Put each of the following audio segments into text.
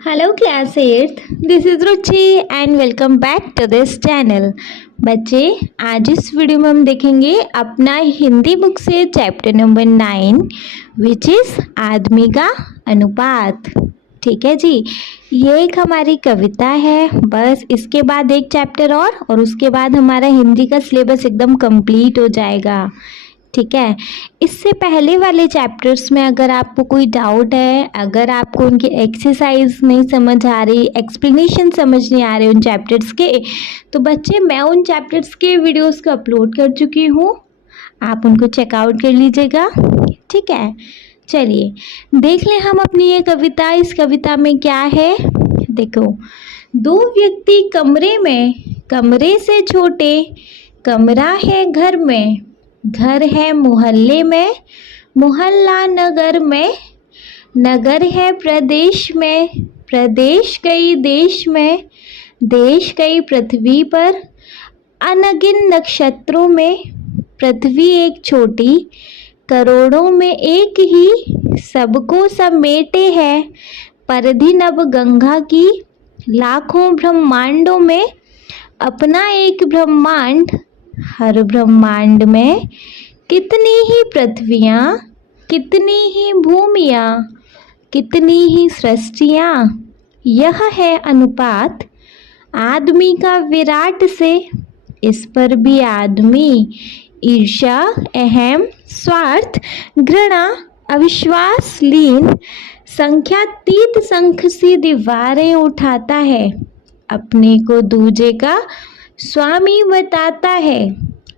Hello class 8th, this is Ruchi and welcome back to this channel. बच्चे, आज इस video में हम देखेंगे अपना हिंदी बुक से चैप्टर नंबर 9 विच इज़ आदमी का अनुपात। ठीक है जी, ये एक हमारी कविता है। बस इसके बाद एक चैप्टर और उसके बाद हमारा हिंदी का सिलेबस एकदम कंप्लीट हो जाएगा। ठीक है, इससे पहले वाले चैप्टर्स में अगर आपको कोई डाउट है, अगर आपको उनकी एक्सरसाइज नहीं समझ आ रही, एक्सप्लेनेशन समझ नहीं आ रहे उन चैप्टर्स के, तो बच्चे मैं उन चैप्टर्स के वीडियोस को अपलोड कर चुकी हूँ, आप उनको चेकआउट कर लीजिएगा। ठीक है, चलिए देख लें हम अपनी ये कविता। इस कविता में क्या है, देखो। दो व्यक्ति कमरे में, कमरे से छोटे, कमरा है घर में, घर है मोहल्ले में, मोहल्ला नगर में, नगर है प्रदेश में, प्रदेश कई देश में, देश कई पृथ्वी पर, अनगिन नक्षत्रों में, पृथ्वी एक छोटी, करोड़ों में एक ही, सबको समेटे है, परिधि नभ गंगा की, लाखों ब्रह्मांडों में अपना एक ब्रह्मांड, हर ब्रह्मांड में कितनी ही पृथ्वियाँ, कितनी ही भूमियाँ, कितनी ही सृष्टियाँ। यह है अनुपात आदमी का विराट से, इस पर भी आदमी ईर्ष्या, अहम, स्वार्थ, घृणा, अविश्वास, लीन, संख्यातीत शंख सी दीवारें उठाता है, अपने को दूजे का स्वामी बताता है।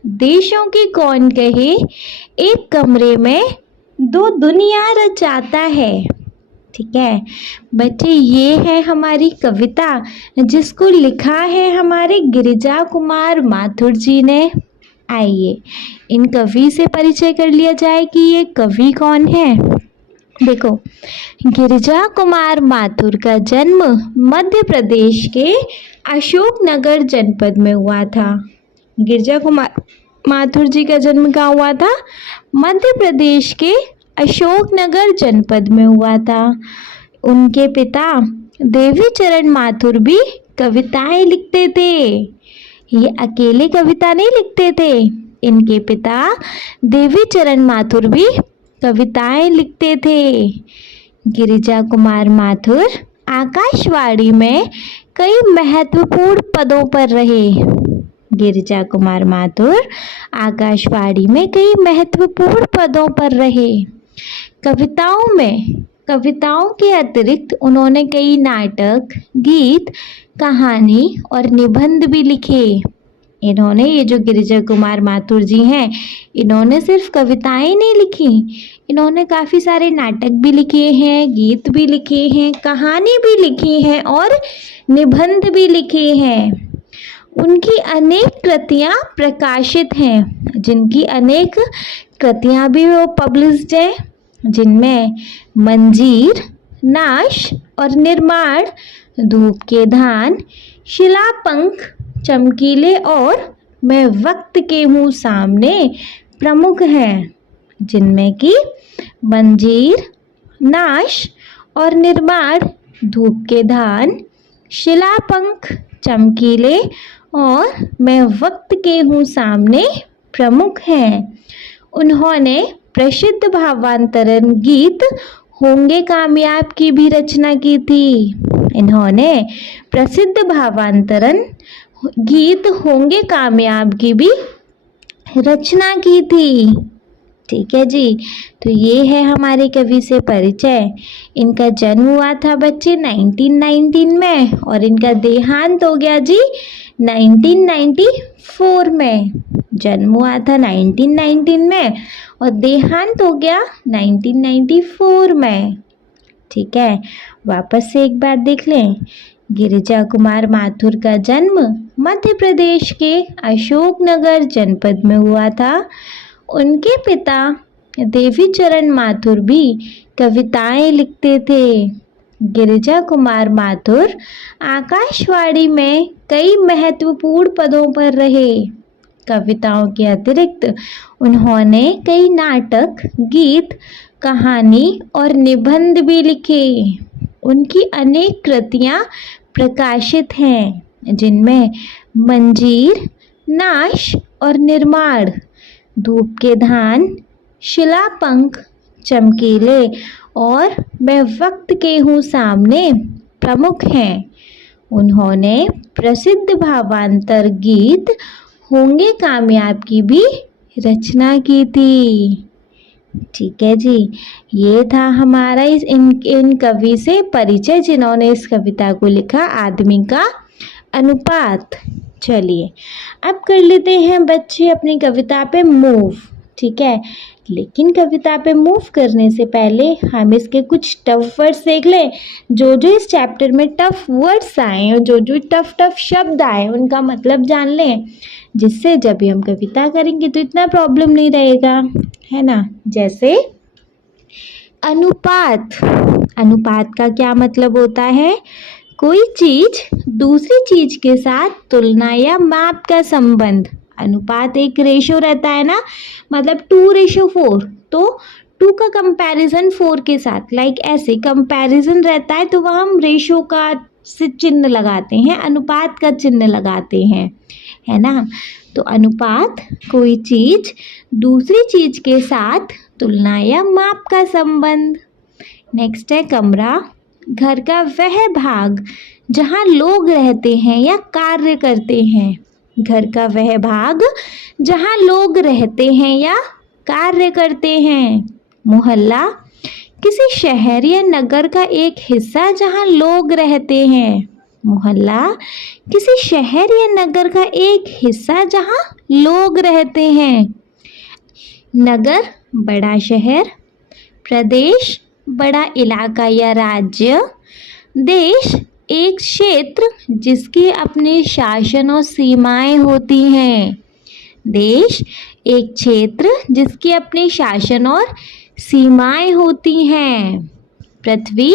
देशों की कौन कहे, एक कमरे में दो दुनिया रचाता है। ठीक है बच्चे, ये है हमारी कविता जिसको लिखा है हमारे गिरिजा कुमार माथुर जी ने। आइए इन कवि से परिचय कर लिया जाए कि ये कवि कौन है। देखो, गिरिजा कुमार माथुर का जन्म मध्य प्रदेश के अशोकनगर जनपद में हुआ था। गिरिजा कुमार माथुर जी का जन्म कहाँ हुआ था? मध्य प्रदेश के अशोकनगर जनपद में हुआ था। उनके पिता देवीचरण माथुर भी कविताएं लिखते थे। ये अकेले कविता नहीं लिखते थे, इनके पिता देवीचरण माथुर भी कविताएं लिखते थे। गिरिजा कुमार माथुर आकाशवाणी में कई महत्वपूर्ण पदों पर रहे। गिरिजा कुमार माथुर आकाशवाणी में कई महत्वपूर्ण पदों पर रहे। कविताओं के अतिरिक्त उन्होंने कई नाटक, गीत, कहानी और निबंध भी लिखे। इन्होंने, ये जो गिरिजा कुमार माथुर जी हैं, इन्होंने सिर्फ कविताएं नहीं लिखी, इन्होंने काफ़ी सारे नाटक भी लिखे हैं, गीत भी लिखे हैं, कहानी भी लिखी है और निबंध भी लिखे हैं। उनकी अनेक कृतियाँ प्रकाशित हैं, जिनकी अनेक कृतियाँ भी वो पब्लिश्ड हैं, जिनमें मंजीर, नाश और निर्माण, धूप के धान, शिलापंख, चमकीले और मैं वक्त के हूँ सामने प्रमुख हैं। जिनमें कि मंजीर, नाश और निर्माण, धूप के धान, शिलापंख, चमकीले और मैं वक्त के हूँ सामने प्रमुख हैं। उन्होंने प्रसिद्ध भावांतरण गीत होंगे कामयाब की भी रचना की थी। इन्होंने प्रसिद्ध भावांतरण गीत होंगे कामयाब की भी रचना की थी। ठीक है जी, तो ये है हमारे कवि से परिचय। इनका जन्म हुआ था बच्चे 1919 में और इनका देहांत हो गया जी 1994 में। जन्म हुआ था 1919 में और देहांत हो गया 1994 में। ठीक है, वापस से एक बार देख लें। गिरिजा कुमार माथुर का जन्म मध्य प्रदेश के अशोकनगर जनपद में हुआ था। उनके पिता देवीचरण माथुर भी कविताएं लिखते थे। गिरिजा कुमार माथुर आकाशवाणी में कई महत्वपूर्ण पदों पर रहे। कविताओं के अतिरिक्त उन्होंने कई नाटक, गीत, कहानी और निबंध भी लिखे। उनकी अनेक कृतियाँ प्रकाशित हैं, जिनमें मंजीर, नाश और निर्माण, धूप के धान, शिलापंख, चमकीले और मैं वक्त के हूँ सामने प्रमुख हैं। उन्होंने प्रसिद्ध भावांतर गीत होंगे कामयाब की भी रचना की थी। ठीक है जी, ये था हमारा इन कवि से परिचय, जिन्होंने इस कविता को लिखा, आदमी का अनुपात। चलिए अब कर लेते हैं बच्चे अपनी कविता पे मूव। ठीक है, लेकिन कविता पे मूव करने से पहले हम इसके कुछ टफ वर्ड्स देख लें। जो जो इस चैप्टर में टफ वर्ड्स आए और जो जो टफ शब्द आए उनका मतलब जान लें, जिससे जब भी हम कविता करेंगे तो इतना प्रॉब्लम नहीं रहेगा, है ना। जैसे अनुपात। अनुपात का क्या मतलब होता है? कोई चीज दूसरी चीज के साथ तुलना या माप का संबंध। अनुपात एक रेशो रहता है ना, मतलब 2:4, तो 2 का कंपैरिजन 4 के साथ, लाइक ऐसे कंपैरिजन रहता है तो वह हम रेशो का से चिन्ह लगाते हैं, अनुपात का चिन्ह लगाते हैं, है ना। तो अनुपात कोई चीज दूसरी चीज के साथ तुलना या माप का संबंध। नेक्स्ट है कमरा। घर का वह भाग जहाँ लोग रहते हैं या कार्य करते हैं। घर का वह भाग जहाँ लोग रहते हैं या कार्य करते हैं। मोहल्ला किसी शहर या नगर का एक हिस्सा जहाँ लोग रहते हैं। मोहल्ला किसी शहर या नगर का एक हिस्सा जहाँ लोग रहते हैं। नगर बड़ा शहर। प्रदेश बड़ा इलाका या राज्य। देश एक क्षेत्र जिसकी अपनी शासन और सीमाएं होती हैं। देश एक क्षेत्र जिसकी अपनी शासन और सीमाएं होती हैं। पृथ्वी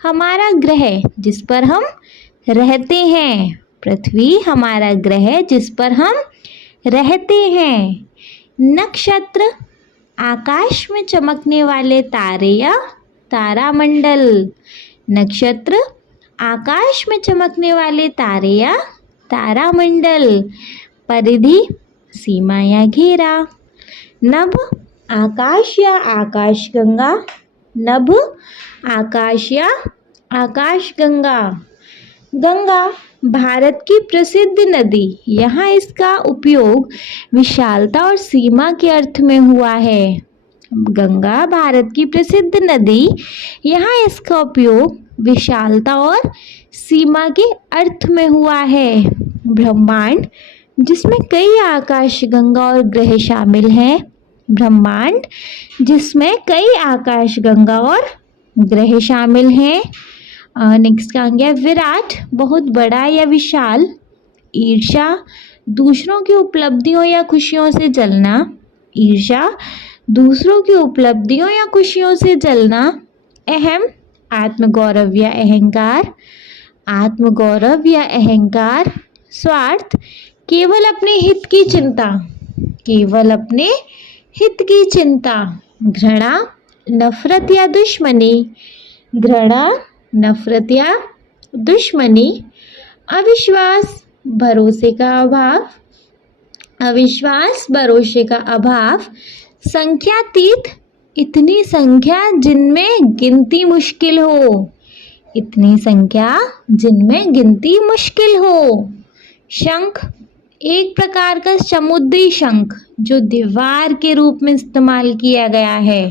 हमारा ग्रह जिस पर हम रहते हैं। पृथ्वी हमारा ग्रह जिस पर हम रहते हैं। नक्षत्र आकाश में चमकने वाले तारे या तारामंडल। नक्षत्र आकाश में चमकने वाले तारे या तारामंडल। परिधि सीमा या घेरा। नभ आकाश या आकाशगंगा। नभ आकाश या आकाशगंगा। गंगा भारत की प्रसिद्ध नदी। यहाँ इसका उपयोग विशालता और सीमा के अर्थ में हुआ है। गंगा भारत की प्रसिद्ध नदी, यहाँ इसका उपयोग विशालता और सीमा के अर्थ में हुआ है। ब्रह्मांड जिसमें कई आकाशगंगा और ग्रह शामिल हैं। ब्रह्मांड जिसमें कई आकाशगंगा और ग्रह शामिल हैं। नेक्स्ट का आ गया विराट, बहुत बड़ा या विशाल। ईर्ष्या दूसरों की उपलब्धियों या खुशियों से जलना। ईर्ष्या दूसरों की उपलब्धियों या खुशियों से जलना। अहम आत्मगौरव या अहंकार। आत्मगौरव या अहंकार। स्वार्थ केवल अपने हित की चिंता। केवल अपने हित की चिंता। घृणा नफरत या दुश्मनी। घृणा नफरत या दुश्मनी। अविश्वास भरोसे का अभाव। अविश्वास भरोसे का अभाव। संख्यातीत इतनी संख्या जिनमें गिनती मुश्किल हो। इतनी संख्या जिनमें गिनती मुश्किल हो। शंख एक प्रकार का समुद्री शंख जो दीवार के रूप में इस्तेमाल किया गया है।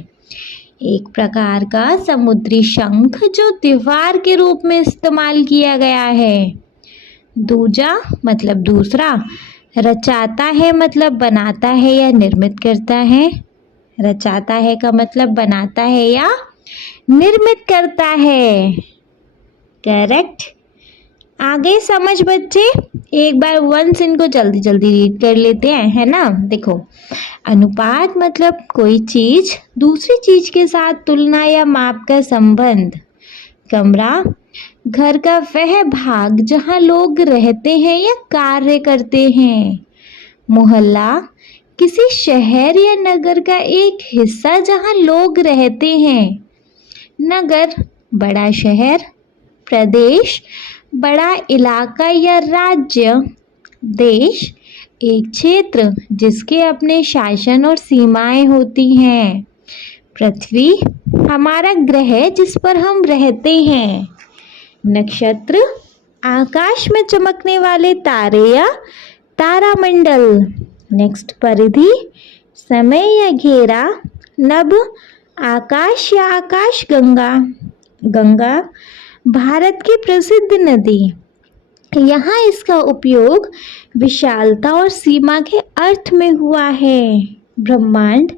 एक प्रकार का समुद्री शंख जो दीवार के रूप में इस्तेमाल किया गया है। दूजा मतलब दूसरा। रचाता है मतलब बनाता है या निर्मित करता है। रचाता है का मतलब बनाता है या निर्मित करता है। करेक्ट। आगे समझ बच्चे, एक बार वंस इनको जल्दी जल्दी रीड कर लेते हैं, है ना। देखो, अनुपात मतलब कोई चीज दूसरी चीज के साथ तुलना या माप का संबंध। कमरा घर का वह भाग जहाँ लोग रहते हैं या कार्य करते हैं। मोहल्ला किसी शहर या नगर का एक हिस्सा जहाँ लोग रहते हैं। नगर बड़ा शहर, प्रदेश, बड़ा इलाका या राज्य। देश एक क्षेत्र जिसके अपने शासन और सीमाएं होती हैं। पृथ्वी हमारा ग्रह जिस पर हम रहते हैं। नक्षत्र आकाश में चमकने वाले तारे या तारामंडल। नेक्स्ट परिधि समय या घेरा। नभ आकाश या आकाश गंगा। गंगा भारत की प्रसिद्ध नदी। यहाँ इसका उपयोग विशालता और सीमा के अर्थ में हुआ है। ब्रह्मांड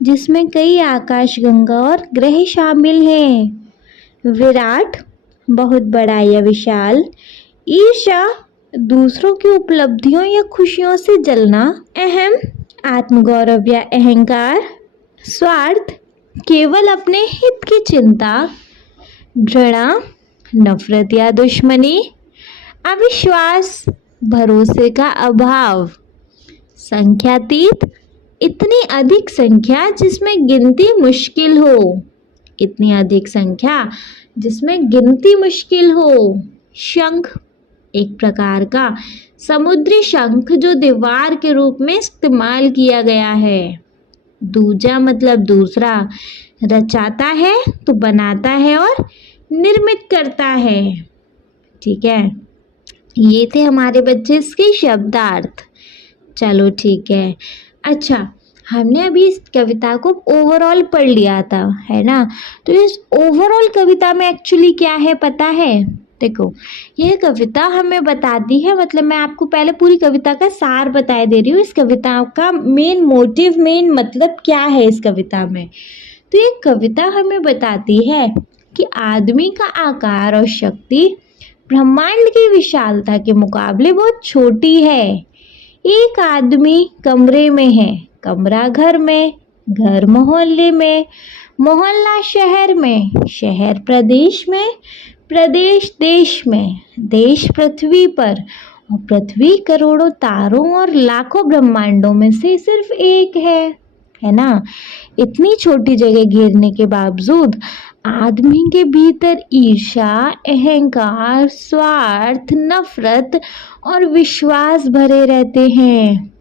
जिसमें कई आकाश गंगा और ग्रह शामिल हैं। विराट बहुत बड़ा या विशाल। ईर्ष्या दूसरों की उपलब्धियों या खुशियों से जलना। अहम आत्मगौरव या अहंकार। स्वार्थ केवल अपने हित की चिंता। घृणा नफरत या दुश्मनी। अविश्वास भरोसे का अभाव। संख्यातीत इतनी अधिक संख्या जिसमें गिनती मुश्किल हो। इतनी अधिक संख्या जिसमें गिनती मुश्किल हो। शंख एक प्रकार का समुद्री शंख जो दीवार के रूप में इस्तेमाल किया गया है। दूजा मतलब दूसरा, रचाता है तो बनाता है और निर्मित करता है। ठीक है, ये थे हमारे बच्चे इसके शब्दार्थ। चलो ठीक है। अच्छा, हमने अभी इस कविता को ओवरऑल पढ़ लिया था, है ना। तो इस ओवरऑल कविता में एक्चुअली क्या है पता है? देखो, यह कविता हमें बताती है, मतलब मैं आपको पहले पूरी कविता का सार बता दे रही हूँ। इस कविता का मेन मोटिव, मेन मतलब क्या है इस कविता में। तो ये कविता हमें बताती है कि आदमी का आकार और शक्ति ब्रह्मांड की विशालता के मुकाबले बहुत छोटी है। एक आदमी कमरे में है, कमरा घर में, घर मोहल्ले में, मोहल्ला शहर में, शहर प्रदेश में, प्रदेश देश में, देश पृथ्वी पर, और पृथ्वी करोड़ों तारों और लाखों ब्रह्मांडों में से सिर्फ एक है ना। इतनी छोटी जगह घेरने के बावजूद आदमी के भीतर ईर्ष्या, अहंकार, स्वार्थ, नफरत और विश्वास भरे रहते हैं।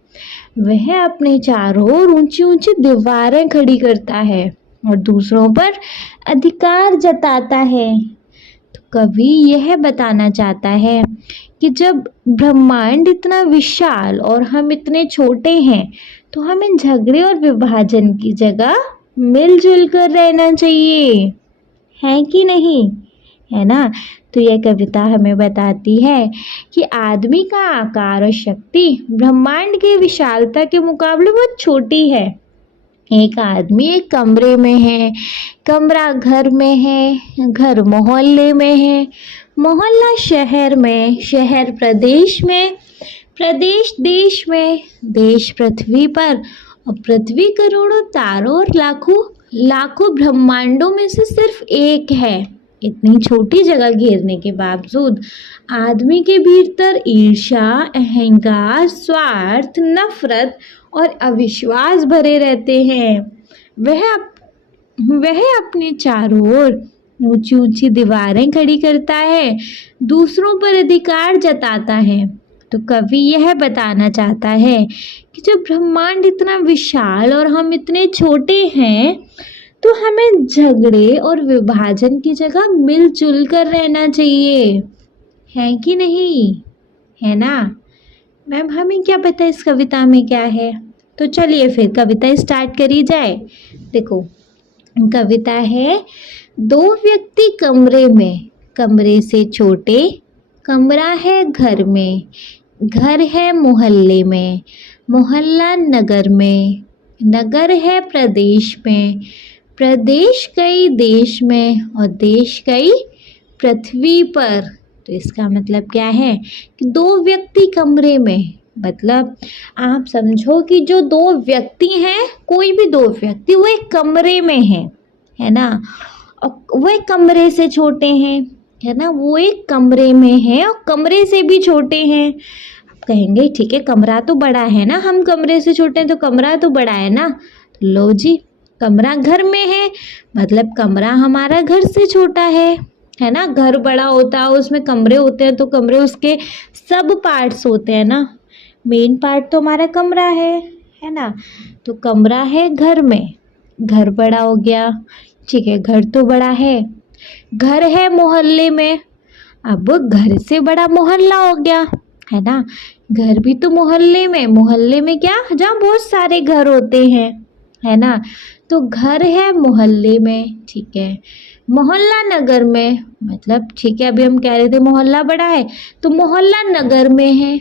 वह अपने चारों ओर ऊंची ऊंची दीवारें खड़ी करता है और दूसरों पर अधिकार जताता है। तो कवि यह बताना चाहता है कि जब ब्रह्मांड इतना विशाल और हम इतने छोटे हैं, तो हमें झगड़े और विभाजन की जगह मिलजुल कर रहना चाहिए, है कि नहीं, है ना। तो यह कविता हमें बताती है कि आदमी का आकार और शक्ति ब्रह्मांड की विशालता के मुकाबले बहुत छोटी है। एक आदमी एक कमरे में है, कमरा घर में है, घर मोहल्ले में है, मोहल्ला शहर में, शहर प्रदेश में, प्रदेश देश में, देश पृथ्वी पर, और पृथ्वी करोड़ों तारों और लाखों लाखों ब्रह्मांडों में से सिर्फ एक है। इतनी छोटी जगह घेरने के बावजूद आदमी के भीतर ईर्ष्या, अहंकार, स्वार्थ, नफरत और अविश्वास भरे रहते हैं। वह अपने चारों ओर ऊंची ऊंची दीवारें खड़ी करता है, दूसरों पर अधिकार जताता है। तो कवि यह बताना चाहता है कि जब ब्रह्मांड इतना विशाल और हम इतने छोटे हैं, तो हमें झगड़े और विभाजन की जगह मिलजुल कर रहना चाहिए, है कि नहीं, है ना। मैम हमें क्या पता इस कविता में क्या है, तो चलिए फिर कविता स्टार्ट करी जाए। देखो, कविता है, दो व्यक्ति कमरे में, कमरे से छोटे, कमरा है घर में, घर है मोहल्ले में, मोहल्ला नगर में, नगर है प्रदेश में, प्रदेश कई देश में, और देश कई पृथ्वी पर। तो इसका मतलब क्या है कि दो व्यक्ति कमरे में, मतलब आप समझो कि जो दो व्यक्ति हैं, कोई भी दो व्यक्ति, वो एक कमरे में है ना, और वो एक कमरे से छोटे हैं, है ना, वो एक कमरे में है और कमरे से भी छोटे हैं। आप कहेंगे ठीक है, कमरा तो बड़ा है ना, हम कमरे से छोटे हैं तो कमरा तो बड़ा है ना। तो लो जी, कमरा घर में है, मतलब कमरा हमारा घर से छोटा है ना। घर बड़ा होता है, उसमें कमरे होते हैं, तो कमरे उसके सब पार्ट्स होते हैं ना। मेन पार्ट तो हमारा कमरा है ना। तो कमरा है घर में, घर बड़ा हो गया, ठीक है, घर तो बड़ा है। घर है मोहल्ले में, अब घर से बड़ा मोहल्ला हो गया, है ना। घर भी तो मोहल्ले में क्या, जहाँ बहुत सारे घर होते हैं, है ना। तो घर है मोहल्ले में, ठीक है। मोहल्ला नगर में, मतलब ठीक है, अभी हम कह रहे थे मोहल्ला बड़ा है, तो मोहल्ला नगर में है,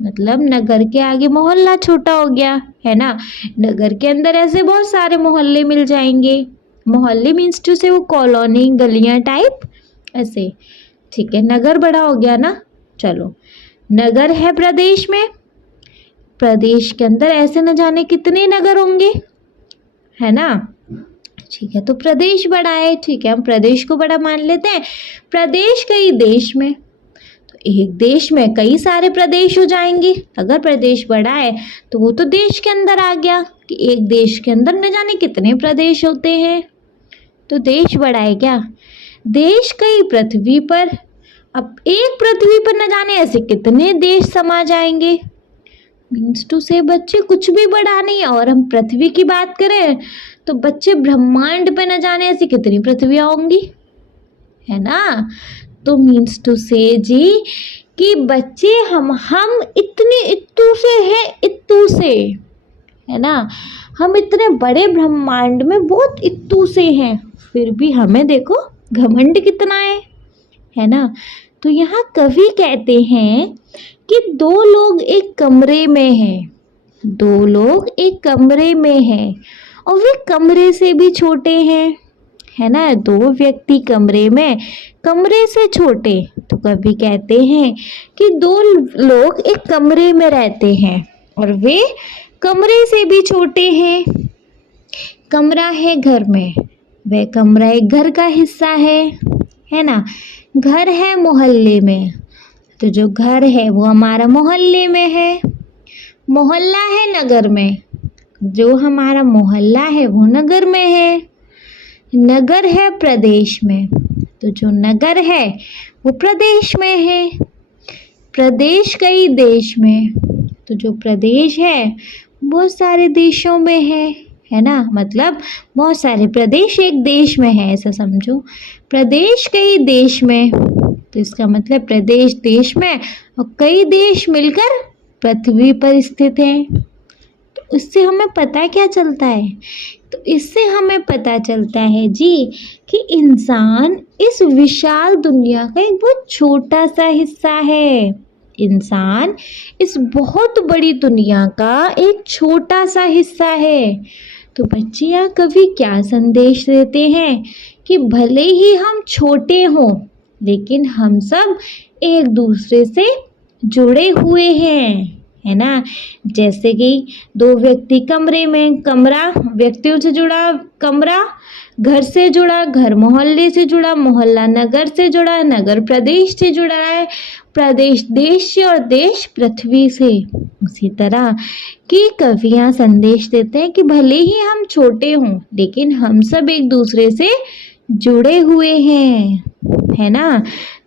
मतलब नगर के आगे मोहल्ला छोटा हो गया, है ना। नगर के अंदर ऐसे बहुत सारे मोहल्ले मिल जाएंगे। मोहल्ले मीन्स टू से वो कॉलोनी, गलियां टाइप ऐसे, ठीक है। नगर बड़ा हो गया ना। चलो, नगर है प्रदेश में, प्रदेश के अंदर ऐसे न जाने कितने नगर होंगे, है ना। ठीक है, तो प्रदेश बड़ा है, ठीक है, हम प्रदेश को बड़ा मान लेते हैं। प्रदेश कई देश में, तो एक देश में कई सारे प्रदेश हो जाएंगे। अगर प्रदेश बड़ा है तो वो तो देश के अंदर आ गया, कि एक देश के अंदर न जाने कितने प्रदेश होते हैं। तो देश बड़ा है क्या। देश कई पृथ्वी पर, अब एक पृथ्वी पर न जाने ऐसे कितने देश समा जाएंगे। मीन्स टू से बच्चे कुछ भी बड़ा नहीं है। और हम पृथ्वी की बात करें तो बच्चे ब्रह्मांड पे न जाने ऐसी कितनी पृथ्वियां होंगी, है ना। तो मीन्स टू से जी कि बच्चे हम इतने इत्तू से हैं, इत्तू से, है ना। हम इतने बड़े ब्रह्मांड में बहुत इत्तू से हैं, फिर भी हमें देखो घमंड कितना है ना। तो यहाँ कवि कहते हैं कि दो लोग एक कमरे में हैं, दो लोग एक कमरे में हैं और वे कमरे से भी छोटे हैं, है ना। दो व्यक्ति कमरे में, कमरे से छोटे। तो कवि कहते हैं कि दो लोग एक कमरे में रहते हैं और वे कमरे से भी छोटे हैं। कमरा है घर में, वह कमरा एक घर का हिस्सा है ना। घर है मोहल्ले में, तो जो घर है वो हमारा मोहल्ले में है। मोहल्ला है नगर में, जो हमारा मोहल्ला है वो नगर में है। नगर है प्रदेश में, तो जो नगर है वो प्रदेश में है। प्रदेश कई देश में, तो जो प्रदेश है बहुत सारे देशों में है ना। मतलब बहुत सारे प्रदेश एक देश में है, ऐसा समझो। प्रदेश कई देश में, तो इसका मतलब प्रदेश देश में और कई देश मिलकर पृथ्वी पर स्थित हैं। तो इससे हमें पता क्या चलता है, तो इससे हमें पता चलता है जी कि इंसान इस विशाल दुनिया का एक बहुत छोटा सा हिस्सा है। इंसान इस बहुत बड़ी दुनिया का एक छोटा सा हिस्सा है। तो बच्चे यहाँ कवि क्या संदेश देते हैं कि भले ही हम छोटे हों लेकिन हम सब एक दूसरे से जुड़े हुए हैं, है ना। जैसे कि दो व्यक्ति कमरे में, कमरा व्यक्तियों से जुड़ा, कमरा घर से जुड़ा, घर मोहल्ले से जुड़ा, मोहल्ला नगर से जुड़ा, नगर प्रदेश से जुड़ा है, प्रदेश देश से और देश पृथ्वी से। उसी तरह कि कवियाँ संदेश देते हैं कि भले ही हम छोटे हों लेकिन हम सब एक दूसरे से जुड़े हुए हैं, है ना।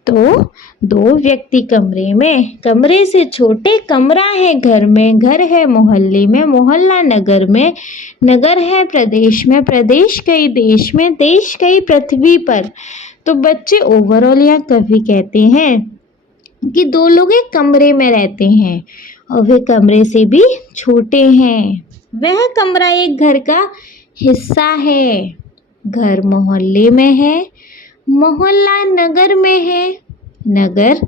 तो दो व्यक्ति कमरे में, कमरे से छोटे, कमरा है घर में, घर है मोहल्ले में, मोहल्ला नगर में, नगर है प्रदेश में, प्रदेश कई देश में, देश कई पृथ्वी पर। तो बच्चे ओवरऑल यहाँ कवि कहते हैं कि दो लोग एक कमरे में रहते हैं और वे कमरे से भी छोटे हैं। वह कमरा एक घर का हिस्सा है। घर मोहल्ले में है, मोहल्ला नगर में है, नगर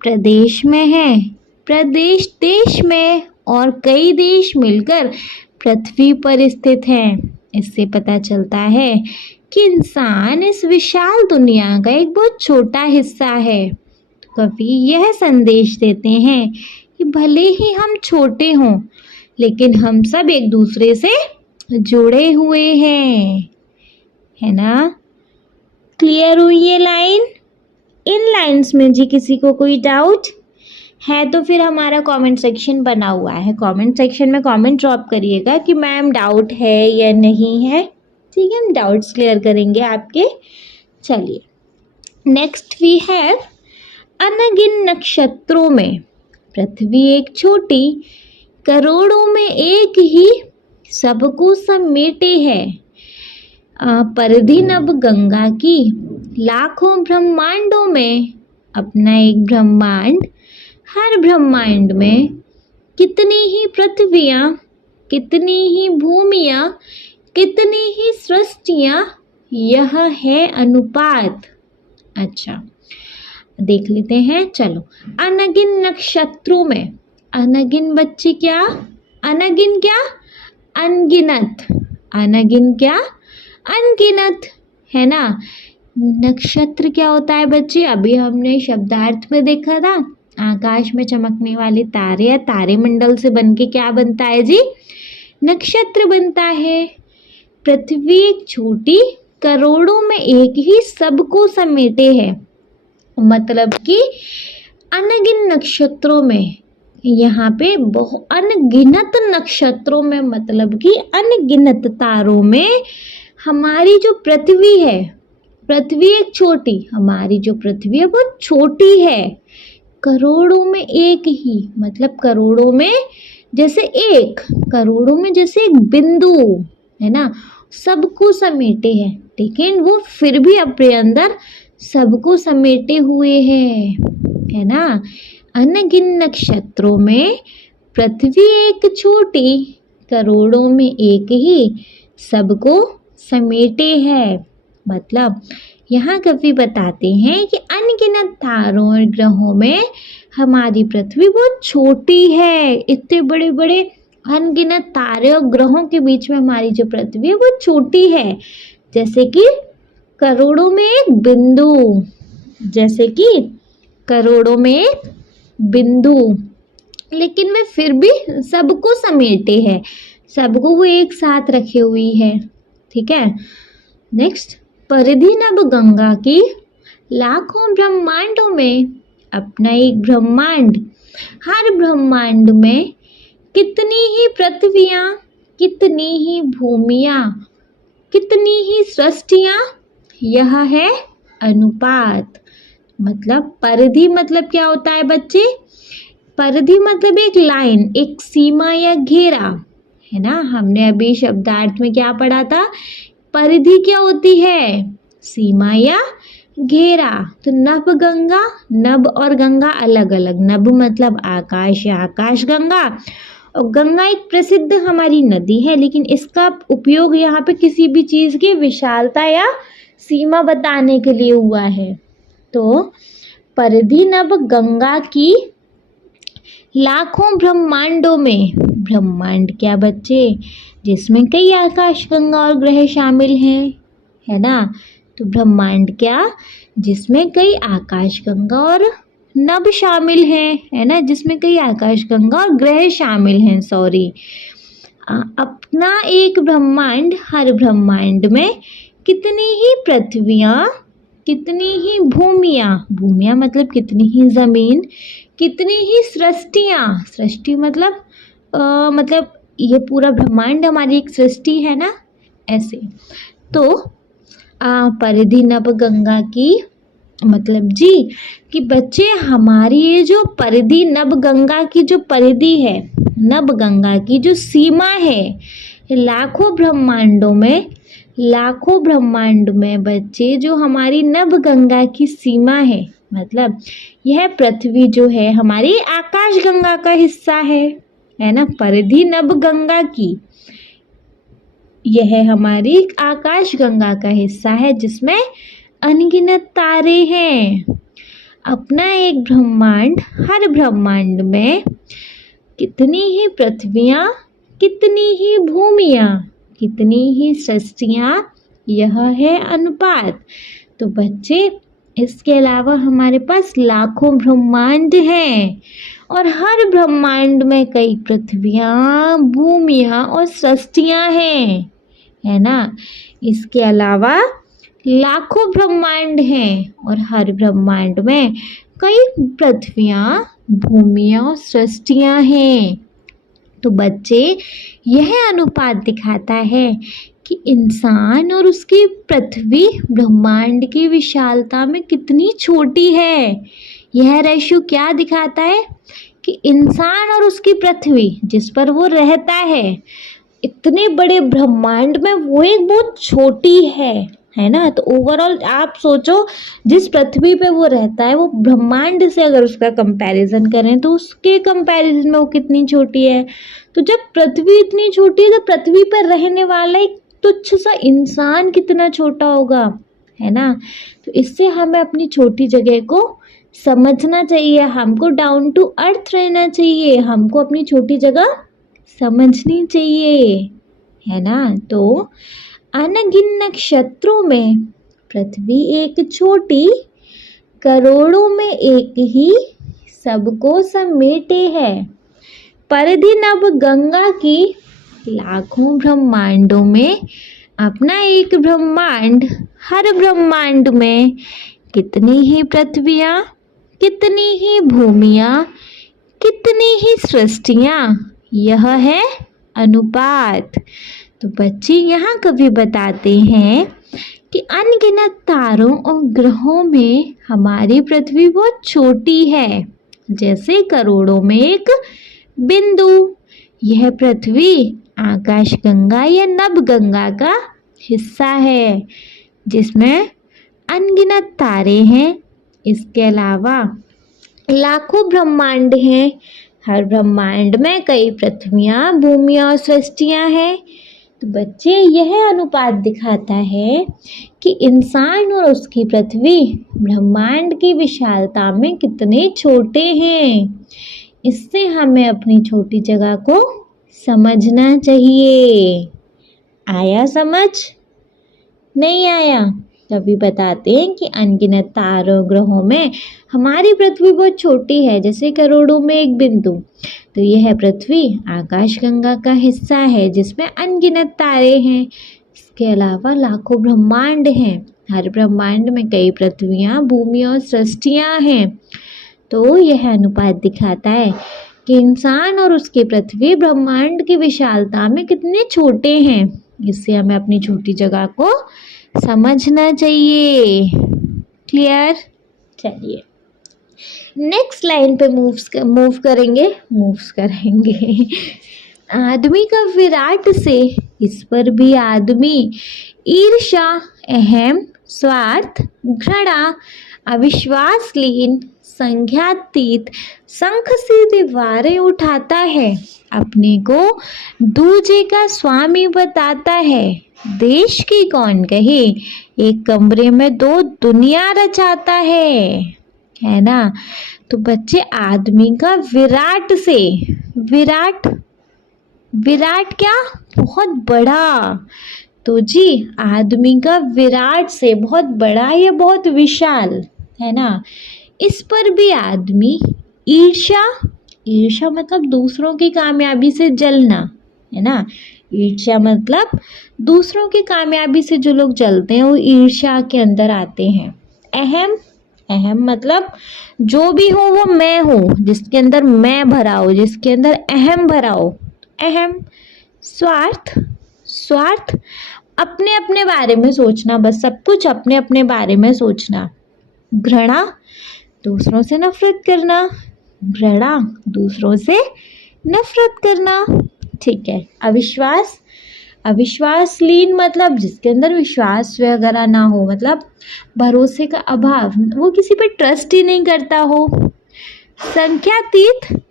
प्रदेश में है, प्रदेश देश में और कई देश मिलकर पृथ्वी पर स्थित हैं। इससे पता चलता है कि इंसान इस विशाल दुनिया का एक बहुत छोटा हिस्सा है। तो कवि यह संदेश देते हैं कि भले ही हम छोटे हों लेकिन हम सब एक दूसरे से जुड़े हुए हैं, है ना। क्लियर हुई ये लाइन। इन लाइंस में जी किसी को कोई डाउट है तो फिर हमारा कमेंट सेक्शन बना हुआ है, कमेंट सेक्शन में कमेंट ड्रॉप करिएगा कि मैम डाउट है या नहीं है। ठीक है, हम डाउट्स क्लियर करेंगे आपके। चलिए, नेक्स्ट वी हैव अनगिन नक्षत्रों में पृथ्वी एक छोटी, करोड़ों में एक ही सबको समेटे है। परिधि नभ गंगा की, लाखों ब्रह्मांडों में अपना एक ब्रह्मांड, हर ब्रह्मांड में कितनी ही पृथ्वियाँ, कितनी ही भूमियाँ, कितनी ही सृष्टियाँ, यह है अनुपात। अच्छा, देख लेते हैं। चलो, अनगिन नक्षत्रों में, अनगिन बच्चे क्या, अनगिन क्या, अनगिनत, अनगिन क्या, अनगिनत, है ना। नक्षत्र क्या होता है बच्चे, अभी हमने शब्दार्थ में देखा था, आकाश में चमकने वाले तारे या तारेमंडल से बनके क्या बनता है जी, नक्षत्र बनता है। पृथ्वी एक छोटी, करोड़ों में एक ही सबको समेटे है, मतलब कि अनगिन नक्षत्रों में, यहाँ पे अनगिनत नक्षत्रों में, मतलब कि अनगिनत तारों में हमारी जो पृथ्वी है, पृथ्वी एक छोटी, हमारी जो पृथ्वी है वो छोटी है, करोड़ों में एक ही, मतलब करोड़ों में जैसे एक, करोड़ों में जैसे एक बिंदु, है ना, सबको समेटे हैं, लेकिन वो फिर भी अपने अंदर सबको समेटे हुए है ना। अनगिन नक्षत्रों में पृथ्वी एक छोटी, करोड़ों में एक ही सबको समेटे है। मतलब यहाँ कवि बताते हैं कि अनगिनत तारों और ग्रहों में हमारी पृथ्वी बहुत छोटी है। इतने बड़े बड़े अनगिनत तारे और ग्रहों के बीच में हमारी जो पृथ्वी है वो छोटी है, जैसे कि करोड़ों में एक बिंदु, जैसे कि करोड़ों में एक बिंदु, लेकिन वे फिर भी सबको समेटे है, सबको वो एक साथ रखे हुई है। ठीक है, नेक्स्ट, परिधि नभ गंगा की, लाखों ब्रह्मांडों में अपना एक ब्रह्मांड, हर ब्रह्मांड में कितनी ही पृथ्वियाँ, कितनी ही भूमियाँ, कितनी ही सृष्टियाँ, यह है अनुपात। मतलब परिधि मतलब क्या होता है बच्चे, परिधि मतलब एक लाइन, एक सीमा या घेरा, है ना। हमने अभी शब्दार्थ में क्या पढ़ा था, परिधि क्या होती है, सीमा या घेरा। तो नभ गंगा, नभ और गंगा अलग अलग, नभ मतलब आकाश या आकाश गंगा, और गंगा एक प्रसिद्ध हमारी नदी है, लेकिन इसका उपयोग यहाँ पे किसी भी चीज़ की विशालता या सीमा बताने के लिए हुआ है। तो परिधि नभ गंगा की, लाखों ब्रह्मांडों में, ब्रह्मांड क्या बच्चे, जिसमें कई आकाश गंगा और ग्रह शामिल हैं, है ना। तो ब्रह्मांड क्या, जिसमें कई आकाश गंगा और नभ शामिल हैं, है ना, जिसमें कई आकाश गंगा और ग्रह शामिल हैं, सॉरी। अपना एक ब्रह्मांड, हर ब्रह्मांड में कितनी ही पृथ्वियाँ, कितनी ही भूमियाँ, भूमियाँ मतलब कितनी ही जमीन, कितनी ही सृष्टियाँ, सृष्टि मतलब ये पूरा ब्रह्मांड हमारी एक सृष्टि है ना, ऐसे। तो परिधि नभ गंगा की मतलब जी कि बच्चे हमारी ये जो परिधि नभ गंगा की जो परिधि है, नभ गंगा की जो सीमा है, लाखों ब्रह्मांडों में, लाखों ब्रह्मांड में बच्चे जो हमारी नभ गंगा की सीमा है, मतलब यह पृथ्वी जो है हमारी आकाश गंगा का हिस्सा है ना। परिधि नभ गंगा की, यह हमारी आकाश गंगा का हिस्सा है, जिसमें अनगिनत तारे हैं। अपना एक ब्रह्मांड, हर ब्रह्मांड में कितनी ही पृथ्वियाँ, कितनी ही भूमियाँ, कितनी ही सृष्टियाँ, यह है अनुपात। तो बच्चे इसके अलावा हमारे पास लाखों ब्रह्मांड हैं और हर ब्रह्मांड में कई पृथ्वियाँ, भूमियाँ और सृष्टियाँ हैं, है ना। इसके अलावा लाखों ब्रह्मांड हैं और हर ब्रह्मांड में कई पृथ्वियाँ, भूमियाँ और सृष्टियाँ हैं। तो बच्चे यह अनुपात दिखाता है कि इंसान और उसकी पृथ्वी ब्रह्मांड की विशालता में कितनी छोटी है। यह रेशो क्या दिखाता है कि इंसान और उसकी पृथ्वी जिस पर वो रहता है, इतने बड़े ब्रह्मांड में वो एक बहुत छोटी है ना। तो ओवरऑल आप सोचो, जिस पृथ्वी पे वो रहता है वो ब्रह्मांड से अगर उसका कंपैरिजन करें तो उसके कंपैरिजन में वो कितनी छोटी है। तो जब पृथ्वी इतनी छोटी है तो पृथ्वी पर रहने वाला एक तुच्छ सा इंसान कितना छोटा होगा, है ना। तो इससे हमें अपनी छोटी जगह को समझना चाहिए, हमको डाउन टू अर्थ रहना चाहिए, हमको अपनी छोटी जगह समझनी चाहिए, है ना। तो अनगिनत नक्षत्रों में पृथ्वी एक छोटी, करोड़ों में एक ही सबको समेटे है। परिधि नभ गंगा की लाखों ब्रह्मांडों में अपना एक ब्रह्मांड, हर ब्रह्मांड में कितनी ही पृथ्वियाँ, कितनी ही भूमियाँ, कितनी ही सृष्टियाँ, यह है अनुपात। तो बच्चे यहाँ कवि बताते हैं कि अनगिनत तारों और ग्रहों में हमारी पृथ्वी बहुत छोटी है, जैसे करोड़ों में एक बिंदु। यह पृथ्वी आकाशगंगा या नभ गंगा का हिस्सा है, जिसमें अनगिनत तारे हैं। इसके अलावा लाखों ब्रह्मांड हैं, हर ब्रह्मांड में कई पृथ्वियाँ, भूमियाँ और सृष्टियाँ हैं। तो बच्चे यह अनुपात दिखाता है कि इंसान और उसकी पृथ्वी ब्रह्मांड की विशालता में कितने छोटे हैं। इससे हमें अपनी छोटी जगह को समझना चाहिए। आया समझ? नहीं आया? कवि बताते हैं कि अनगिनत तारों ग्रहों में हमारी पृथ्वी बहुत छोटी है, जैसे करोड़ों में एक बिंदु। तो यह पृथ्वी आकाशगंगा का हिस्सा है, जिसमें अनगिनत तारे हैं। इसके अलावा लाखों ब्रह्मांड हैं, हर ब्रह्मांड में कई पृथ्वियाँ, भूमि और सृष्टियाँ हैं। तो यह अनुपात दिखाता है कि इंसान और उसकी पृथ्वी ब्रह्मांड की विशालता में कितने छोटे हैं। इससे हमें अपनी छोटी जगह को समझना चाहिए। क्लियर? चलिए नेक्स्ट लाइन पे मूव करेंगे। आदमी का विराट से इस पर भी आदमी ईर्ष्या, अहम, स्वार्थ, घृणा, अविश्वास लीन, संख्यातीत, शंख सी दीवारें उठाता है, अपने को दूजे का स्वामी बताता है। देश की कौन कहे, एक कमरे में दो दुनिया रचाता है ना। तो बच्चे आदमी का विराट से, विराट क्या, बहुत बड़ा। तो जी आदमी का विराट से बहुत बड़ा या बहुत विशाल, है ना। इस पर भी आदमी ईर्ष्या मतलब दूसरों की कामयाबी से जलना, है ना। ईर्ष्या मतलब दूसरों की कामयाबी से जो लोग जलते हैं वो ईर्ष्या के अंदर आते हैं। अहम मतलब जो भी हो वो मैं हूँ, जिसके अंदर मैं भरा हो, जिसके अंदर अहम भरा हो, अहम। स्वार्थ अपने अपने बारे में सोचना, बस सब कुछ अपने अपने बारे में सोचना। घृणा दूसरों से नफरत करना, घृणा दूसरों से नफरत करना, ठीक है। अविश्वास लीन मतलब जिसके अंदर विश्वास वगैरह ना हो, मतलब भरोसे का अभाव, वो किसी पे ट्रस्ट ही नहीं करता हो। संख्यातीत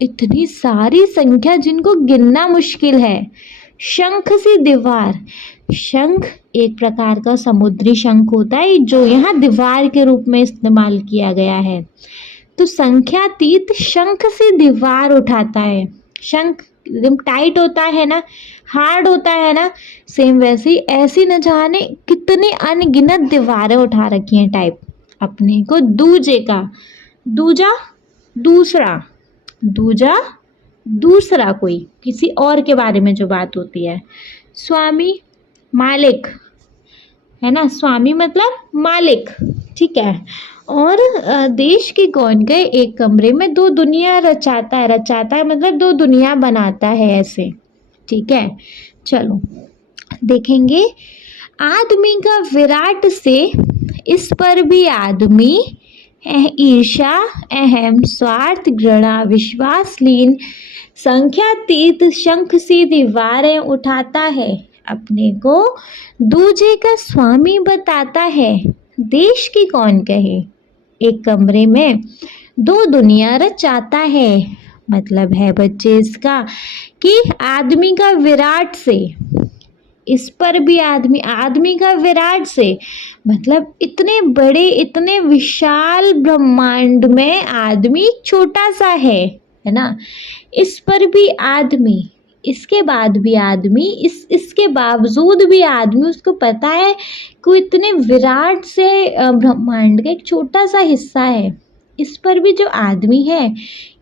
इतनी सारी संख्या जिनको गिनना मुश्किल है। शंख सी दीवार, शंख एक प्रकार का समुद्री शंख होता है जो यहाँ दीवार के रूप में इस्तेमाल किया गया है। तो संख्यातीत शंख से दीवार उठाता है। शंख एकदम टाइट होता है ना, हार्ड होता है ना, सेम वैसे ही ऐसी न जाने कितनी अनगिनत दीवारें उठा रखी हैं टाइप, अपने को दूजे का, दूसरा कोई किसी और के बारे में जो बात होती है। स्वामी मालिक, है ना, स्वामी मतलब मालिक, ठीक है। और देश की कौन गए, एक कमरे में दो दुनिया रचाता है मतलब दो दुनिया बनाता है, ऐसे, ठीक है। चलो देखेंगे आदमी का विराट से इस पर भी आदमी ईर्ष्या, अहम, स्वार्थ, घृणा, विश्वासलीन, संख्यातीत, शंख सी दीवारें उठाता है, अपने को दूजे का स्वामी बताता है, देश की कौन कहे, एक कमरे में दो दुनिया रचाता है। मतलब है बच्चे इसका कि आदमी का विराट से, इस पर भी आदमी का विराट से, मतलब इतने बड़े इतने विशाल ब्रह्मांड में आदमी छोटा सा है ना। इस पर भी आदमी, इसके बाद भी आदमी, इसके बावजूद भी आदमी, उसको पता है कि वो इतने विराट से ब्रह्मांड का एक छोटा सा हिस्सा है। इस पर भी जो आदमी है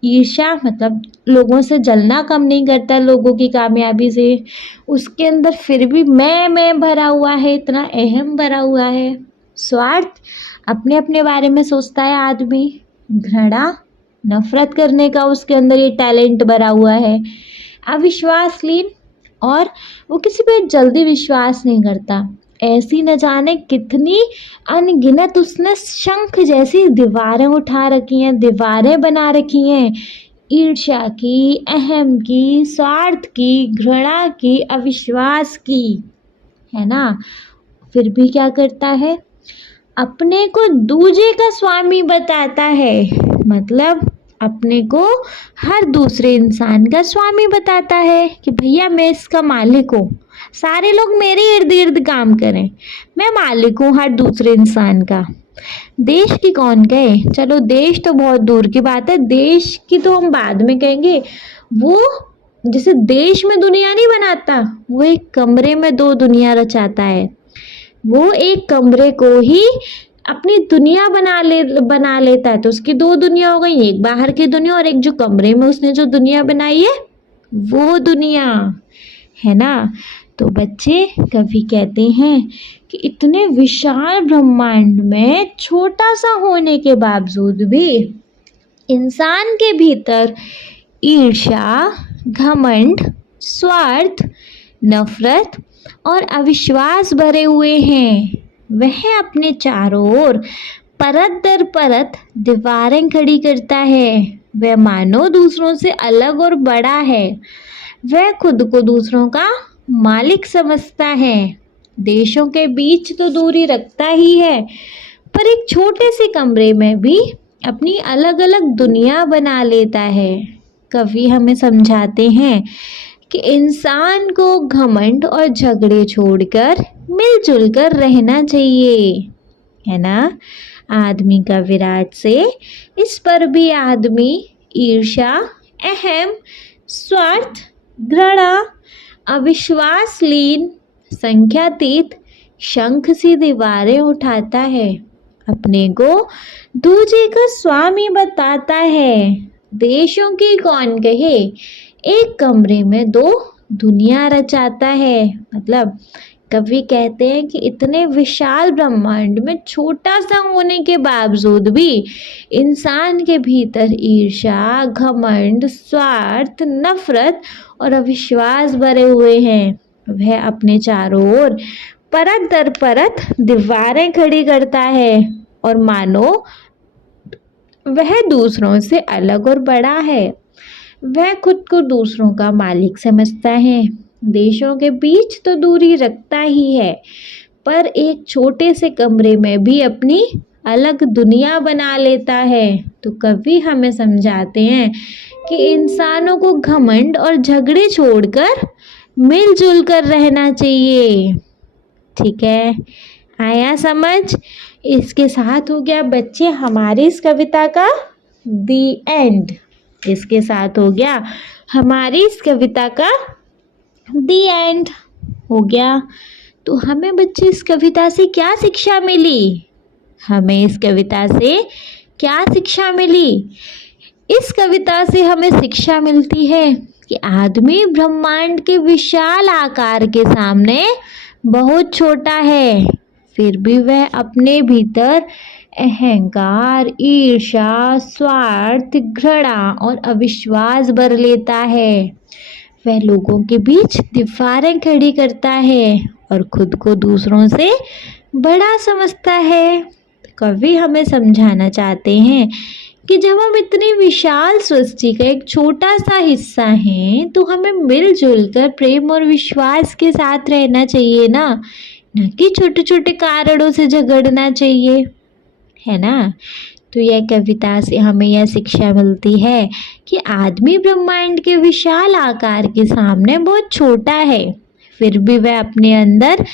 ईर्ष्या, मतलब लोगों से जलना कम नहीं करता लोगों की कामयाबी से, उसके अंदर फिर भी मैं भरा हुआ है, इतना अहम भरा हुआ है। स्वार्थ, अपने अपने बारे में सोचता है आदमी। घृणा, नफरत करने का उसके अंदर ये टैलेंट भरा हुआ है। अविश्वासलीन, और वो किसी पे जल्दी विश्वास नहीं करता। ऐसी न जाने कितनी अनगिनत उसने शंख जैसी दीवारें उठा रखी हैं, दीवारें बना रखी हैं, ईर्ष्या की, अहम की, स्वार्थ की, घृणा की, अविश्वास की, है ना। फिर भी क्या करता है, अपने को दूजे का स्वामी बताता है। मतलब अपने को हर दूसरे इंसान का स्वामी बताता है कि भैया मैं इसका मालिक हूँ, सारे लोग मेरे इर्द गिर्द काम करें, मैं मालिक हूँ हर दूसरे इंसान का। देश की कौन कहे, चलो देश तो बहुत दूर की बात है, देश की तो हम बाद में कहेंगे। वो जैसे देश में दुनिया नहीं बनाता, वो एक कमरे में दो दुनिया रचाता है। वो एक कमरे को ही अपनी दुनिया बना लेता है, तो उसकी दो दुनिया हो गई, एक बाहर की दुनिया और एक जो कमरे में उसने जो दुनिया बनाई है वो दुनिया, है ना। तो बच्चे कवि कहते हैं कि इतने विशाल ब्रह्मांड में छोटा सा होने के बावजूद भी इंसान के भीतर ईर्ष्या, घमंड, स्वार्थ, नफरत और अविश्वास भरे हुए हैं। वह अपने चारों ओर परत दर परत दीवारें खड़ी करता है। वह मानो दूसरों से अलग और बड़ा है। वह खुद को दूसरों का मालिक समझता है। देशों के बीच तो दूरी रखता ही है, पर एक छोटे से कमरे में भी अपनी अलग अलग दुनिया बना लेता है। कवि हमें समझाते हैं कि इंसान को घमंड और झगड़े छोड़कर मिलजुल कर रहना चाहिए, है ना। आदमी का विराट से इस पर भी आदमी ईर्ष्या, अहम, स्वार्थ, घृणा, अविश्वासलीन, संख्यातीत, शंख सी दीवारें उठाता है, अपने को दूजे का स्वामी बताता है। देशों की कौन कहे, एक कमरे में दो दुनिया रचाता है। मतलब कवि कहते हैं कि इतने विशाल ब्रह्मांड में छोटा सा होने के बावजूद भी इंसान के भीतर ईर्ष्या, घमंड, स्वार्थ, नफरत और अविश्वास भरे हुए हैं। वह अपने चारों ओर परत दर परत दीवारें खड़ी करता है और मानो वह दूसरों से अलग और बड़ा है। वह खुद को दूसरों का मालिक समझता है। देशों के बीच तो दूरी रखता ही है, पर एक छोटे से कमरे में भी अपनी अलग दुनिया बना लेता है। तो कवि हमें समझाते हैं कि इंसानों को घमंड और झगड़े छोड़कर मिलजुल कर रहना चाहिए। ठीक है, आया समझ। इसके साथ हो गया बच्चे हमारी इस कविता का दी एंड। इसके साथ हो गया हमारी इस कविता का दी एंड हो गया। तो हमें बच्चे इस कविता से क्या शिक्षा मिली, हमें इस कविता से क्या शिक्षा मिली? इस कविता से हमें शिक्षा मिलती है कि आदमी ब्रह्मांड के विशाल आकार के सामने बहुत छोटा है, फिर भी वह अपने भीतर अहंकार, ईर्ष्या, स्वार्थ, घृणा और अविश्वास भर लेता है। वह लोगों के बीच दीवारें खड़ी करता है और खुद को दूसरों से बड़ा समझता है। कवि हमें समझाना चाहते हैं कि जब हम इतनी विशाल सृष्टि का एक छोटा सा हिस्सा हैं तो हमें मिलजुल कर प्रेम और विश्वास के साथ रहना चाहिए ना, न कि छोटे छोटे कारणों से झगड़ना चाहिए, है ना। तो यह कविता से हमें यह शिक्षा मिलती है कि आदमी ब्रह्मांड के विशाल आकार के सामने बहुत छोटा है, फिर भी वह अपने अंदर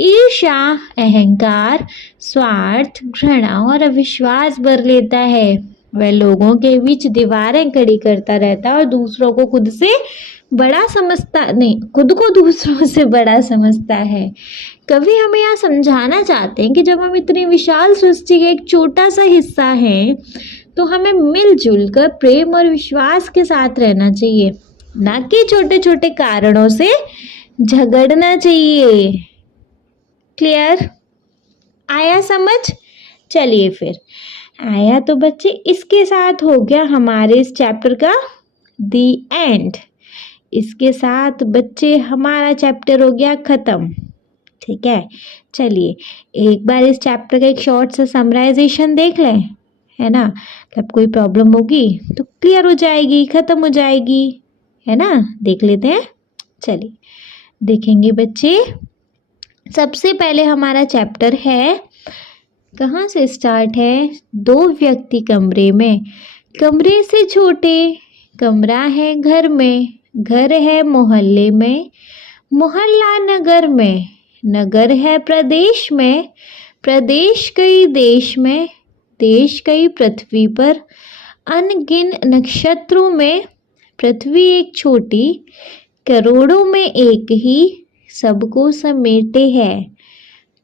ईर्ष्या, अहंकार, स्वार्थ, घृणा और अविश्वास भर लेता है। वह लोगों के बीच दीवारें खड़ी करता रहता है और दूसरों को खुद से बड़ा समझता नहीं, खुद को दूसरों से बड़ा समझता है। कवि हमें यहाँ समझाना चाहते हैं कि जब हम इतनी विशाल सृष्टि का एक छोटा सा हिस्सा हैं तो हमें मिलजुल कर प्रेम और विश्वास के साथ रहना चाहिए, ना कि छोटे छोटे कारणों से झगड़ना चाहिए। क्लियर? आया समझ? चलिए फिर, आया तो बच्चे इसके साथ हो गया हमारे इस चैप्टर का दी एंड। इसके साथ बच्चे हमारा चैप्टर हो गया ख़त्म। ठीक है, चलिए एक बार इस चैप्टर का एक शॉर्ट सा समराइजेशन देख लें, है ना। मतलब कोई प्रॉब्लम होगी तो क्लियर हो जाएगी, ख़त्म हो जाएगी, है ना। देख लेते हैं, चलिए देखेंगे बच्चे। सबसे पहले हमारा चैप्टर है, कहाँ से स्टार्ट है, दो व्यक्ति कमरे में, कमरे से छोटे, कमरा है घर में, घर है मोहल्ले में, मोहल्ला नगर में, नगर है प्रदेश में, प्रदेश कई देश में, देश कई पृथ्वी पर, अनगिन नक्षत्रों में, पृथ्वी एक छोटी, करोड़ों में एक ही, सबको समेटे है,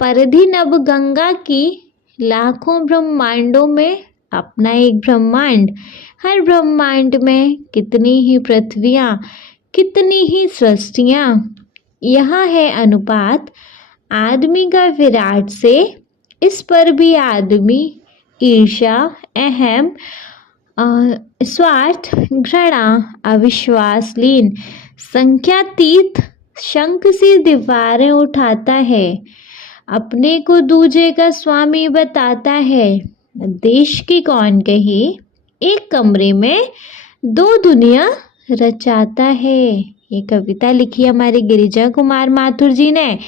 परिधि नभ गंगा की, लाखों ब्रह्मांडों में अपना एक ब्रह्मांड, हर ब्रह्मांड में कितनी ही पृथ्वियाँ, कितनी ही सृष्टियाँ, यहाँ है अनुपात आदमी का विराट से, इस पर भी आदमी ईर्ष्या, अहम, स्वार्थ, घृणा, अविश्वास लीन, संख्यातीत, शंख सी दीवारें उठाता है, अपने को दूजे का स्वामी बताता है, देश की कौन कही, एक कमरे में दो दुनिया रचाता है। ये कविता लिखी हमारे गिरिजा कुमार माथुर जी ने।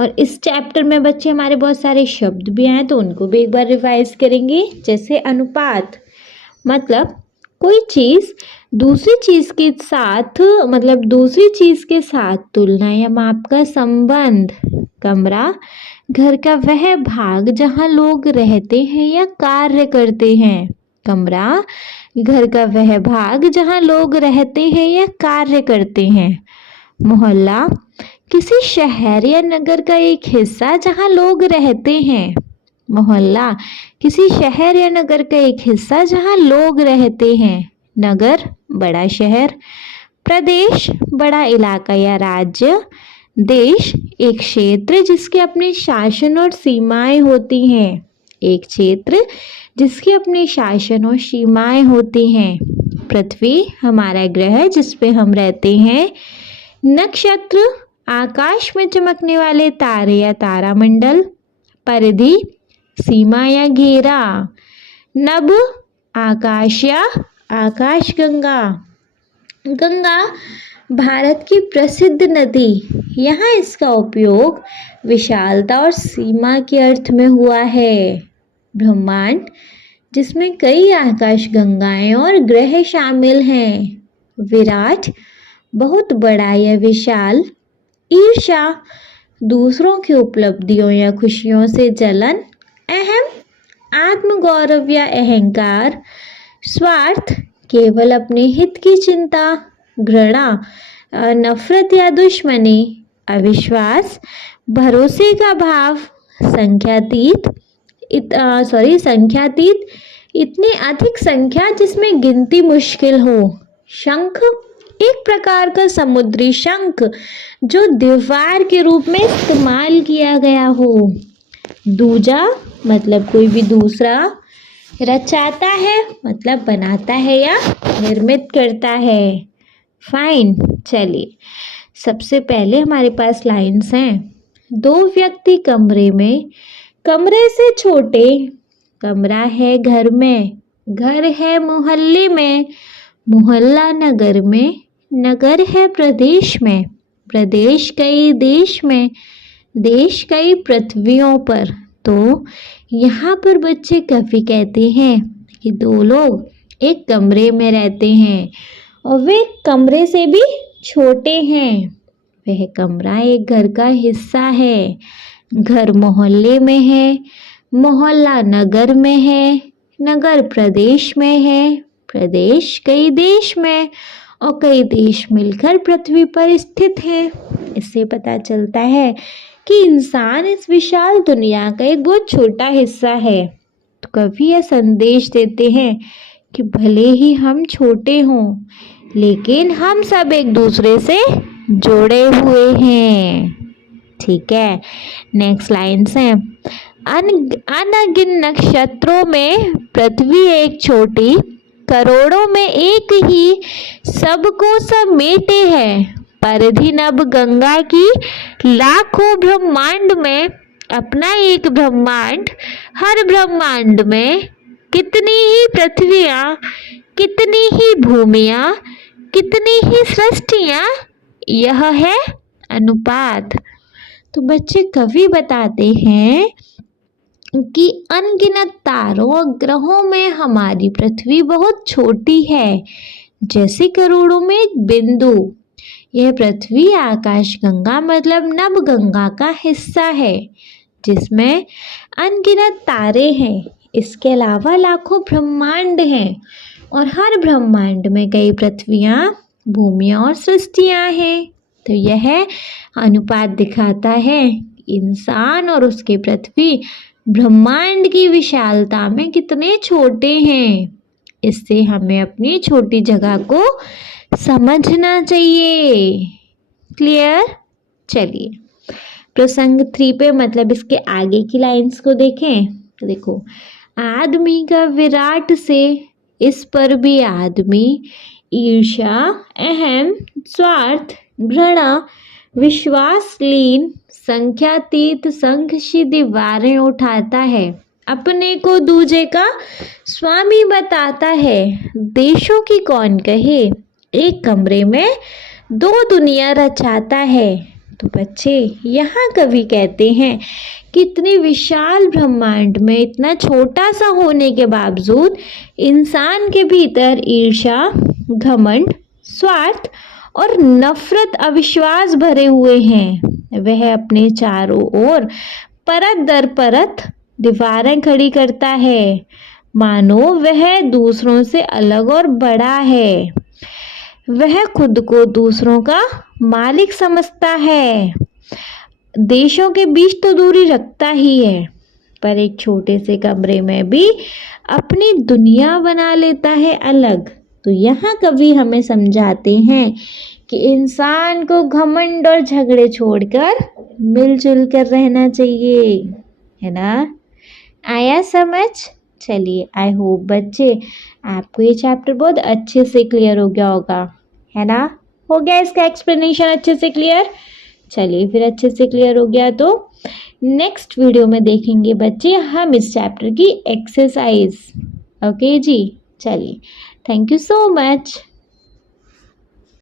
और इस चैप्टर में बच्चे हमारे बहुत सारे शब्द भी आए तो उनको भी एक बार रिवाइज करेंगे। जैसे अनुपात, मतलब कोई चीज़ दूसरी चीज़ के साथ, मतलब दूसरी चीज़ के साथ तुलना या माप का संबंध। कमरा, घर का वह भाग जहाँ लोग रहते हैं या कार्य करते हैं। कमरा, घर का वह भाग जहाँ लोग रहते हैं या कार्य करते हैं। मोहल्ला, किसी शहर या नगर का एक हिस्सा जहाँ लोग रहते हैं। मोहल्ला, किसी शहर या नगर का एक हिस्सा जहाँ लोग रहते हैं। नगर, बड़ा शहर। प्रदेश, बड़ा इलाका या राज्य। देश, एक क्षेत्र जिसके अपने शासन और सीमाएं होती हैं। एक क्षेत्र जिसकी अपने शासन और सीमाएं होती हैं। पृथ्वी, हमारा ग्रह जिस पे हम रहते हैं। नक्षत्र, आकाश में चमकने वाले तारे या तारामंडल। परिधि, सीमा या घेरा। नभ, आकाश या आकाशगंगा। गंगा, भारत की प्रसिद्ध नदी, यहाँ इसका उपयोग विशालता और सीमा के अर्थ में हुआ है। ब्रह्मांड, जिसमें कई आकाश गंगाएं और ग्रह शामिल हैं। विराट, बहुत बड़ा या विशाल। ईर्ष्या, दूसरों की उपलब्धियों या खुशियों से जलन। अहम, आत्मगौरव या अहंकार। स्वार्थ, केवल अपने हित की चिंता। घृणा, नफरत या दुश्मनी। अविश्वास, भरोसे का भाव। संख्यातीत, संख्यातीत, इतनी अधिक संख्या जिसमें गिनती मुश्किल हो। शंख, एक प्रकार का समुद्री शंख जो दीवार के रूप में इस्तेमाल किया गया हो। दूजा, मतलब कोई भी दूसरा। रचाता है, मतलब बनाता है या निर्मित करता है। फाइन, चलिए सबसे पहले हमारे पास लाइन्स हैं। दो व्यक्ति कमरे में, कमरे से छोटे, कमरा है घर में, घर है मोहल्ले में, मोहल्ला नगर में, नगर है प्रदेश में, प्रदेश कई देश में, देश कई पृथ्वियों पर। तो यहाँ पर बच्चे कवि कहते हैं कि दो लोग एक कमरे में रहते हैं और वे कमरे से भी छोटे हैं। वह कमरा एक घर का हिस्सा है। घर मोहल्ले में है, मोहल्ला नगर में है, नगर प्रदेश में है, प्रदेश कई देश में और कई देश मिलकर पृथ्वी पर स्थित है। इससे पता चलता है कि इंसान इस विशाल दुनिया का एक बहुत छोटा हिस्सा है। तो कवि यह संदेश देते हैं कि भले ही हम छोटे हों, लेकिन हम सब एक दूसरे से जुड़े हुए हैं। ठीक है, नेक्स्ट लाइन्स हैं। अनगिन नक्षत्रों में पृथ्वी एक छोटी, करोड़ों में एक ही सबको समेटे है। परिधि नभ गंगा की लाखों ब्रह्मांड में अपना एक ब्रह्मांड, हर ब्रह्मांड में कितनी ही पृथ्वियाँ, कितनी ही भूमियाँ, कितनी ही सृष्टियाँ, यह है अनुपात। तो बच्चे कवि बताते हैं कि अनगिनत तारों और ग्रहों में हमारी पृथ्वी बहुत छोटी है, जैसे करोड़ों में एक बिंदु। यह पृथ्वी आकाशगंगा मतलब नभ गंगा का हिस्सा है, जिसमें अनगिनत तारे हैं। इसके अलावा लाखों ब्रह्मांड हैं और हर ब्रह्मांड में कई पृथ्वियाँ, भूमियाँ और सृष्टियाँ हैं। तो यह अनुपात दिखाता है इंसान और उसके पृथ्वी ब्रह्मांड की विशालता में कितने छोटे हैं। इससे हमें अपनी छोटी जगह को समझना चाहिए। क्लियर? चलिए प्रसंग 3 पे मतलब इसके आगे की लाइंस को देखें। तो देखो, आदमी का विराट से इस पर भी आदमी ईर्ष्या, अहम, स्वार्थ, घृणा, विश्वासलीन, संख्यातीत संघर्षी दीवारें उठाता है, अपने को दूजे का स्वामी बताता है। देशों की कौन कहे, एक कमरे में दो दुनिया रचाता है। तो बच्चे यहाँ कवि कहते हैं कि इतने विशाल ब्रह्मांड में इतना छोटा सा होने के बावजूद इंसान के भीतर ईर्ष्या, घमंड, स्वार्थ और नफरत, अविश्वास भरे हुए हैं। वह अपने चारों ओर परत दर परत दीवारें खड़ी करता है, मानो वह दूसरों से अलग और बड़ा है। वह खुद को दूसरों का मालिक समझता है। देशों के बीच तो दूरी रखता ही है, पर एक छोटे से कमरे में भी अपनी दुनिया बना लेता है अलग। तो यहाँ कवि हमें समझाते हैं कि इंसान को घमंड और झगड़े छोड़कर मिलजुल कर रहना चाहिए, है ना? आया समझ? चलिए, आई होप बच्चे आपको ये चैप्टर बहुत अच्छे से क्लियर हो गया होगा, है ना? हो गया इसका एक्सप्लेनेशन अच्छे से क्लियर? चलिए फिर अच्छे से क्लियर हो गया तो नेक्स्ट वीडियो में देखेंगे बच्चे हम इस चैप्टर की एक्सरसाइज। ओके जी, चलिए, थैंक यू सो मच।